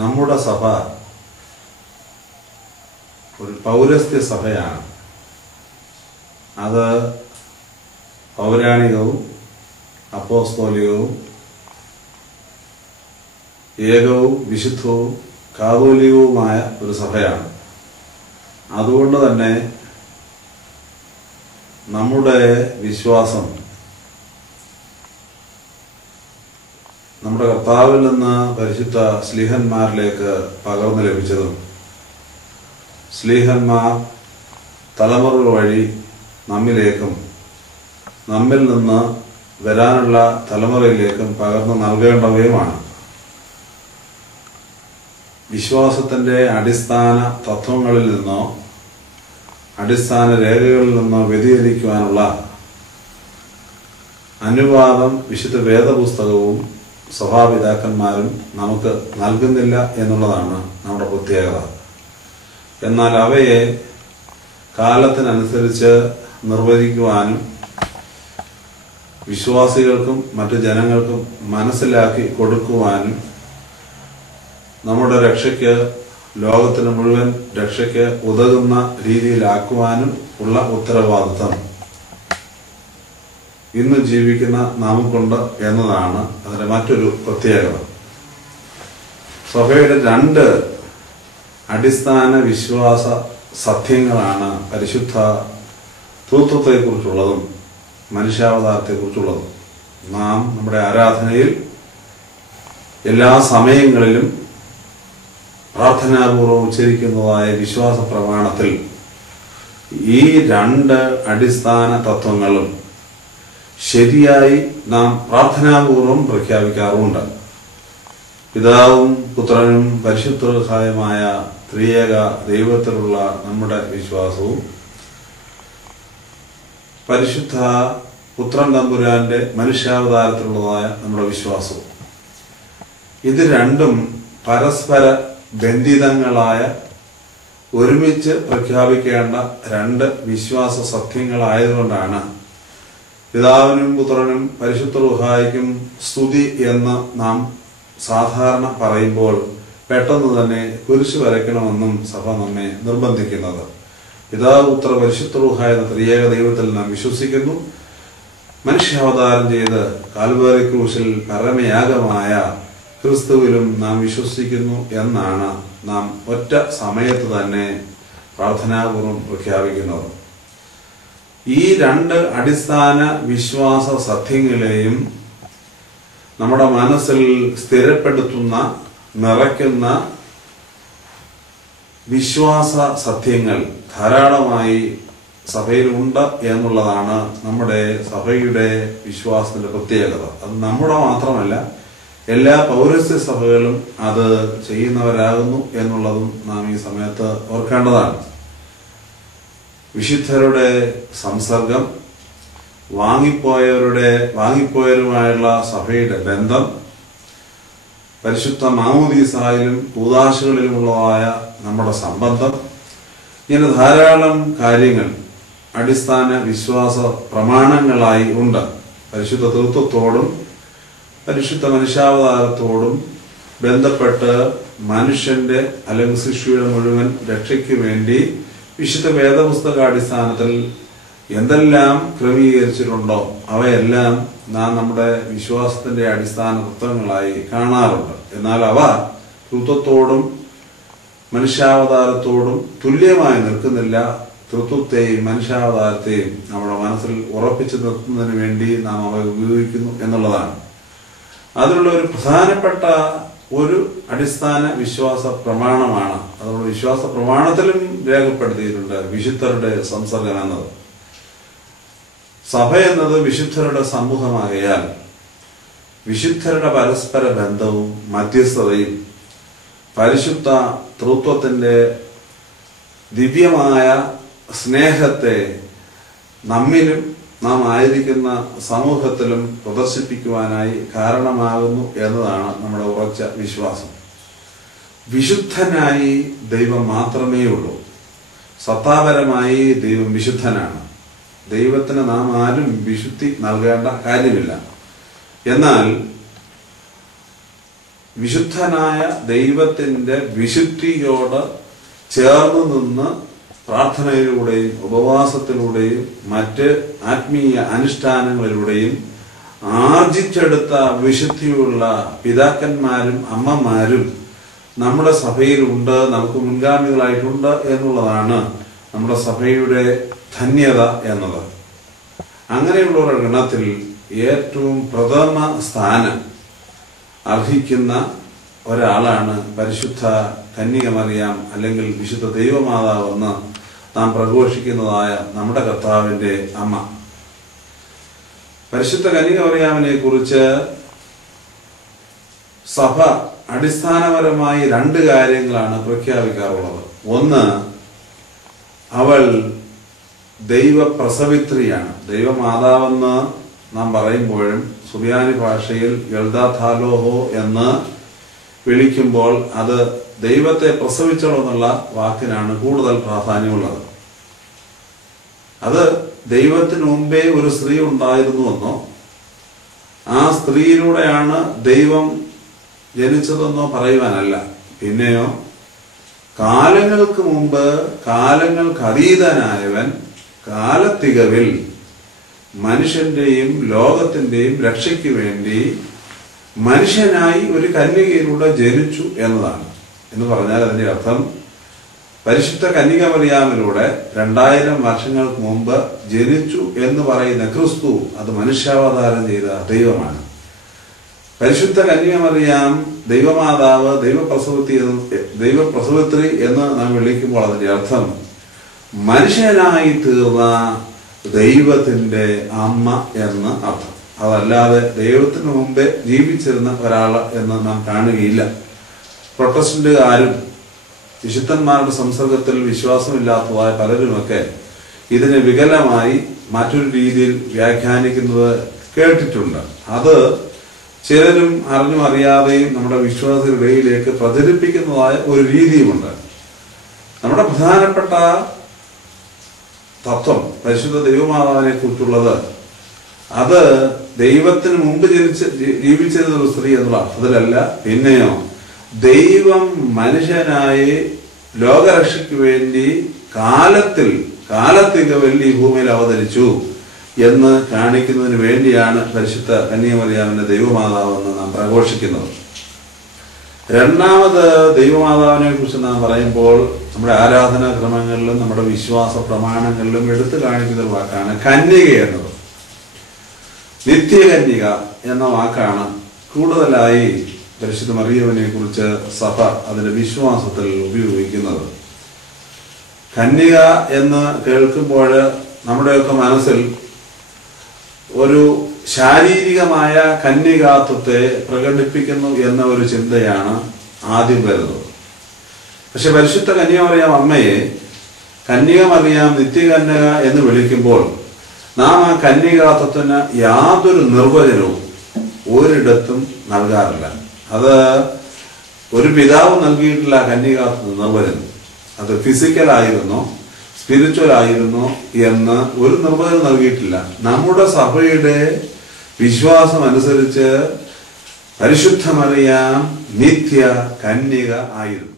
നമ്മുടെ സഭ ഒരു പൗരസ്ത്യ സഭയാണ്. അത് പൗരാണികവും അപ്പോസ്തോലികവും ഏകവും വിശുദ്ധവും കാതോലികവുമായ ഒരു സഭയാണ്. അതുകൊണ്ട് തന്നെ നമ്മുടെ വിശ്വാസം നമ്മുടെ കർത്താവിൽ നിന്ന് പരിശുദ്ധ ശ്ലീഹന്മാരിലേക്ക് പകർന്നു ലഭിച്ചതും ശ്ലീഹന്മാർ തലമുറകൾ വഴി നമ്മിലേക്കും നമ്മിൽ നിന്ന് വരാനുള്ള തലമുറയിലേക്കും പകർന്നു നൽകേണ്ടവയുമാണ്. വിശ്വാസത്തിന്റെ അടിസ്ഥാന തത്വങ്ങളിൽ നിന്നോ അടിസ്ഥാന രേഖകളിൽ നിന്നോ വ്യതിചലിക്കുവാനുള്ള അനുവാദം വിശുദ്ധ വേദപുസ്തകവും സഭാപിതാക്കന്മാരും നമുക്ക് നൽകുന്നില്ല എന്നുള്ളതാണ് നമ്മുടെ പ്രത്യേകത. എന്നാൽ അവയെ കാലത്തിനനുസരിച്ച് നിർവചിക്കുവാനും വിശ്വാസികൾക്കും മറ്റു ജനങ്ങൾക്കും മനസ്സിലാക്കി കൊടുക്കുവാനും നമ്മുടെ രക്ഷയ്ക്ക്, ലോകത്തിന് മുഴുവൻ രക്ഷയ്ക്ക് ഉതകുന്ന രീതിയിലാക്കുവാനും ഉള്ള ഉത്തരവാദിത്വം ഇന്ന് ജീവിക്കുന്ന നമുക്കുണ്ട് എന്നതാണ് അതിന്റെ മറ്റൊരു പ്രത്യേകത. സഭയുടെ 2 അടിസ്ഥാന വിശ്വാസ സത്യങ്ങളാണ് പരിശുദ്ധ തൃത്വത്തെക്കുറിച്ചുള്ളതും മനുഷ്യാവതാരത്തെക്കുറിച്ചുള്ളതും. നാം നമ്മുടെ ആരാധനയിൽ എല്ലാ സമയങ്ങളിലും പ്രാർത്ഥനാപൂർവ്വം ഉച്ചരിക്കുന്നതായ വിശ്വാസ പ്രമാണത്തിൽ ഈ 2 അടിസ്ഥാന തത്വങ്ങളും ശരിയായി നാം പ്രാർത്ഥനാപൂർവ്വം പ്രഖ്യാപിക്കാറുമുണ്ട്. പിതാവും പുത്രനും പരിശുദ്ധമായ ത്രിയേക ദൈവത്തിലുള്ള നമ്മുടെ വിശ്വാസവും പരിശുദ്ധ പുത്രൻ തമ്പുരാന്റെ മനുഷ്യാവതാരത്തിലുള്ളതായ നമ്മുടെ വിശ്വാസവും, ഇത് രണ്ടും പരസ്പര ബന്ധിതങ്ങളായ ഒരുമിച്ച് പ്രഖ്യാപിക്കേണ്ട 2 വിശ്വാസ സത്യങ്ങളായതുകൊണ്ടാണ് പിതാവിനും പുത്രനും പരിശുദ്ധ റൂഹായിക്കും സ്തുതി എന്ന് നാം സാധാരണ പറയുമ്പോൾ പെട്ടെന്ന് തന്നെ കുരിശ് വരയ്ക്കണമെന്നും സഭ നമ്മെ നിർബന്ധിക്കുന്നത്. പിതാവ് പുത്ര പരിശുദ്ധ റൂഹായ എന്ന ത്രിയേക ദൈവത്തിൽ നാം വിശ്വസിക്കുന്നു. മനുഷ്യാവതാരം ചെയ്ത് കാൽവരി ക്രൂശിൽ പരമയാഗമായ ക്രിസ്തുവിലും നാം വിശ്വസിക്കുന്നു എന്നാണ് നാം ഒറ്റ സമയത്ത് തന്നെ പ്രാർത്ഥനാപൂർവ്വം പ്രഖ്യാപിക്കുന്നത്. ഈ 2 അടിസ്ഥാന വിശ്വാസ സത്യങ്ങളെയും നമ്മുടെ മനസ്സിൽ സ്ഥിരപ്പെടുത്തുന്ന, നിറയ്ക്കുന്ന വിശ്വാസ സത്യങ്ങൾ ധാരാളമായി സഭയിലുണ്ട് എന്നുള്ളതാണ് നമ്മുടെ സഭയുടെ വിശ്വാസത്തിന്റെ പ്രത്യേകത. അത് നമ്മുടെ മാത്രമല്ല, എല്ലാ പൗരസ്ത്യ സഭകളും അത് ചെയ്യുന്നവരാകുന്നു എന്നുള്ളതും നാം ഈ സമയത്ത് ഓർക്കേണ്ടതാണ്. വിശുദ്ധരുടെ സംസർഗം, വാങ്ങിപ്പോയവരുമായുള്ള സഭയുടെ ബന്ധം, പരിശുദ്ധ മാമോദീസായിലും കൂദാശകളിലുമുള്ളതായ നമ്മുടെ സംബന്ധം, ഇങ്ങനെ ധാരാളം കാര്യങ്ങൾ അടിസ്ഥാന വിശ്വാസ പ്രമാണങ്ങളായി ഉണ്ട്. പരിശുദ്ധ തൃത്വത്തോടും പരിശുദ്ധ മനുഷ്യാവതാരത്തോടും ബന്ധപ്പെട്ട് മനുഷ്യന്റെ അല്ലെങ്കിൽ സൃഷ്ടിയുടെ മുഴുവൻ രക്ഷയ്ക്ക് വേണ്ടി വിശുദ്ധ വേദപുസ്തകാടിസ്ഥാനത്തിൽ എന്തെല്ലാം ക്രമീകരിച്ചിട്ടുണ്ടോ അവയെല്ലാം നാം നമ്മുടെ വിശ്വാസത്തിന്റെ അടിസ്ഥാന തത്വങ്ങളായി കാണാറുണ്ട്. എന്നാൽ അവ തൃത്വത്തോടും മനുഷ്യാവതാരത്തോടും തുല്യമായി നിൽക്കുന്നില്ല. തൃത്വത്തെയും മനുഷ്യാവതാരത്തെയും നമ്മുടെ മനസ്സിൽ ഉറപ്പിച്ചു നിർത്തുന്നതിന് വേണ്ടി നാം അവ ഉപയോഗിക്കുന്നു എന്നുള്ളതാണ്. അതിലുള്ള ഒരു പ്രധാനപ്പെട്ട ഒരു അടിസ്ഥാന വിശ്വാസ പ്രമാണമാണ്, അതുകൊണ്ട് വിശ്വാസ പ്രമാണത്തിലും രേഖപ്പെടുത്തിയിട്ടുണ്ട് വിശുദ്ധരുടെ സംസർഗം എന്നത്. സഭ എന്നത് വിശുദ്ധരുടെ സമൂഹമാകയാൽ വിശുദ്ധരുടെ പരസ്പര ബന്ധവും മധ്യസ്ഥതയും പരിശുദ്ധ തൃത്വത്തിന്റെ ദിവ്യമായ സ്നേഹത്തെ നമ്മിലും നാം ആയിരിക്കുന്ന സമൂഹത്തിലും പ്രദർശിപ്പിക്കുവാനായി കാരണമാകുന്നു എന്നതാണ് നമ്മുടെ ഉറച്ച വിശ്വാസം. വിശുദ്ധനായി ദൈവം മാത്രമേ ഉള്ളൂ. സത്താപരമായി ദൈവം വിശുദ്ധനാണ്. ദൈവത്തിന് നാം ആരും വിശുദ്ധി നൽകേണ്ട കാര്യമില്ല. എന്നാൽ വിശുദ്ധനായ ദൈവത്തിൻ്റെ വിശുദ്ധിയോട് ചേർന്ന് നിന്ന് പ്രാർത്ഥനയിലൂടെയും ഉപവാസത്തിലൂടെയും മറ്റ് ആത്മീയ അനുഷ്ഠാനങ്ങളിലൂടെയും ആർജിച്ചെടുത്ത വിശുദ്ധിയുള്ള പിതാക്കന്മാരും അമ്മമാരും നമ്മുടെ സഭയിലുണ്ട്, നമുക്ക് മുൻഗാമികളായിട്ടുണ്ട് എന്നുള്ളതാണ് നമ്മുടെ സഭയുടെ ധന്യത എന്നത്. അങ്ങനെയുള്ള ഒരു ഗണത്തിൽ ഏറ്റവും പ്രഥമ സ്ഥാനം അർഹിക്കുന്ന ഒരാളാണ് പരിശുദ്ധ കന്യക മറിയാം അല്ലെങ്കിൽ വിശുദ്ധ ദൈവമാതാവെന്ന് നാം പ്രഘോഷിക്കുന്നതായ നമ്മുടെ കർത്താവിൻ്റെ അമ്മ. പരിശുദ്ധ കന്യക മറിയാമിനെ കുറിച്ച് സഭ അടിസ്ഥാനപരമായി 2 കാര്യങ്ങളാണ് പ്രഖ്യാപിക്കാറുള്ളത്. ഒന്ന്, അവൾ ദൈവപ്രസവിത്രിയാണ്. ദൈവമാതാവെന്ന് നാം പറയുമ്പോഴും സുറിയാനി ഭാഷയിൽ യൽദാഥാലോഹോ എന്ന് വിളിക്കുമ്പോൾ അത് ദൈവത്തെ പ്രസവിച്ചോളെന്നുള്ള വാക്കിനാണ് കൂടുതൽ പ്രാധാന്യമുള്ളത്. അത് ദൈവത്തിന് മുമ്പേ ഒരു സ്ത്രീ ഉണ്ടായിരുന്നുവെന്നോ ആ സ്ത്രീയിലൂടെയാണ് ദൈവം ജനിച്ചതെന്നോ പറയുവാനല്ല. പിന്നെയോ കാലങ്ങൾക്ക് മുമ്പ് കാലങ്ങൾക്കതീതനായവൻ കാലത്തികവിൽ മനുഷ്യന്റെയും ലോകത്തിന്റെയും രക്ഷയ്ക്ക് വേണ്ടി മനുഷ്യനായി ഒരു കന്യകയിലൂടെ ജനിച്ചു എന്നതാണ്. എന്ന് പറഞ്ഞാൽ അതിന്റെ അർത്ഥം പരിശുദ്ധ കന്യക മറിയാമിലൂടെ 2000 വർഷങ്ങൾക്ക് മുമ്പ് ജനിച്ചു എന്ന് പറയുന്ന ക്രിസ്തു അത് മനുഷ്യാവതാരം ചെയ്ത ദൈവമാണ്. പരിശുദ്ധ കന്യക മറിയാം ദൈവമാതാവ് ദൈവപ്രസവത്രി എന്ന് നാം വിളിക്കുമ്പോൾ അതിന്റെ അർത്ഥം മനുഷ്യനായി തീർന്ന ദൈവത്തിന്റെ അമ്മ എന്ന് അർത്ഥം. അതല്ലാതെ ദൈവത്തിന് മുമ്പേ ജീവിച്ചിരുന്ന ഒരാൾ എന്ന് നാം കാണുകയില്ല. പ്രൊട്ടസ്റ്റന്റുകാരും വിശുദ്ധന്മാരുടെ സംസർഗത്തിൽ വിശ്വാസമില്ലാത്തതായ പലരുമൊക്കെ ഇതിനെ വികലമായി മറ്റൊരു രീതിയിൽ വ്യാഖ്യാനിക്കുന്നത് കേട്ടിട്ടുണ്ട്. അത് ചിലരും അറിഞ്ഞും അറിയാതെയും നമ്മുടെ വിശ്വാസികളിലേക്ക് പ്രചരിപ്പിക്കുന്നതായ ഒരു രീതിയുമുണ്ട്. നമ്മുടെ പ്രധാനപ്പെട്ട തത്വം പരിശുദ്ധ ദൈവമാതാവിനെ കുറിച്ചുള്ളത് അത് ദൈവത്തിന് മുമ്പ് ജീവിച്ചിരുന്ന ഒരു സ്ത്രീ എന്നുള്ള അർത്ഥത്തിലല്ല. പിന്നെയോ ദൈവം മനുഷ്യനായി ലോകരക്ഷയ്ക്ക് വേണ്ടി കാലത്തികവിൽ ഈ ഭൂമിയിൽ അവതരിച്ചു എന്ന് കാണിക്കുന്നതിന് വേണ്ടിയാണ് പരിശുദ്ധ കന്യക മറിയാമിന്റെ ദൈവമാതാവെന്ന് നാം പ്രഘോഷിക്കുന്നത്. രണ്ടാമത് ദൈവമാതാവിനെ കുറിച്ച് നാം പറയുമ്പോൾ നമ്മുടെ ആരാധനാ ക്രമങ്ങളിലും നമ്മുടെ വിശ്വാസ പ്രമാണങ്ങളിലും എടുത്തു കാണിക്കുന്ന ഒരു വാക്കാണ് കന്യക എന്നത്. നിത്യകന്യക എന്ന വാക്കാണ് കൂടുതലായി പരിശുദ്ധ മറിയാമിനെ കുറിച്ച് സഭ അതിന്റെ വിശ്വാസത്തിൽ ഉപയോഗിക്കുന്നത്. കന്യക എന്ന് കേൾക്കുമ്പോൾ നമ്മുടെയൊക്കെ മനസ്സിൽ ഒരു ശാരീരികമായ കന്യകാത്വത്തെ പ്രകടിപ്പിക്കുന്നു എന്ന ഒരു ചിന്തയാണ് ആദ്യം വരുന്നത്. പക്ഷെ പരിശുദ്ധ കന്യക മറിയാം അമ്മയെ കന്യക മറിയാം നിത്യകന്യക എന്ന് വിളിക്കുമ്പോൾ നാം ആ കന്യകാത്വത്തിന് യാതൊരു നിർവചനവും ഒരിടത്തും നൽകാറില്ല. അത് ഒരു പിതാവ് നൽകിയിട്ടില്ല കന്യകാത്വ നിർവചനം. അത് ഫിസിക്കലായിരുന്നോ സ്പിരിച്വൽ ആയിരുന്നോ എന്ന് ഒരു നിർവചനം നൽകിയിട്ടില്ല. നമ്മുടെ സഭയുടെ വിശ്വാസം അനുസരിച്ച് പരിശുദ്ധ മറിയാം നിത്യ കന്യക ആയിരുന്നു.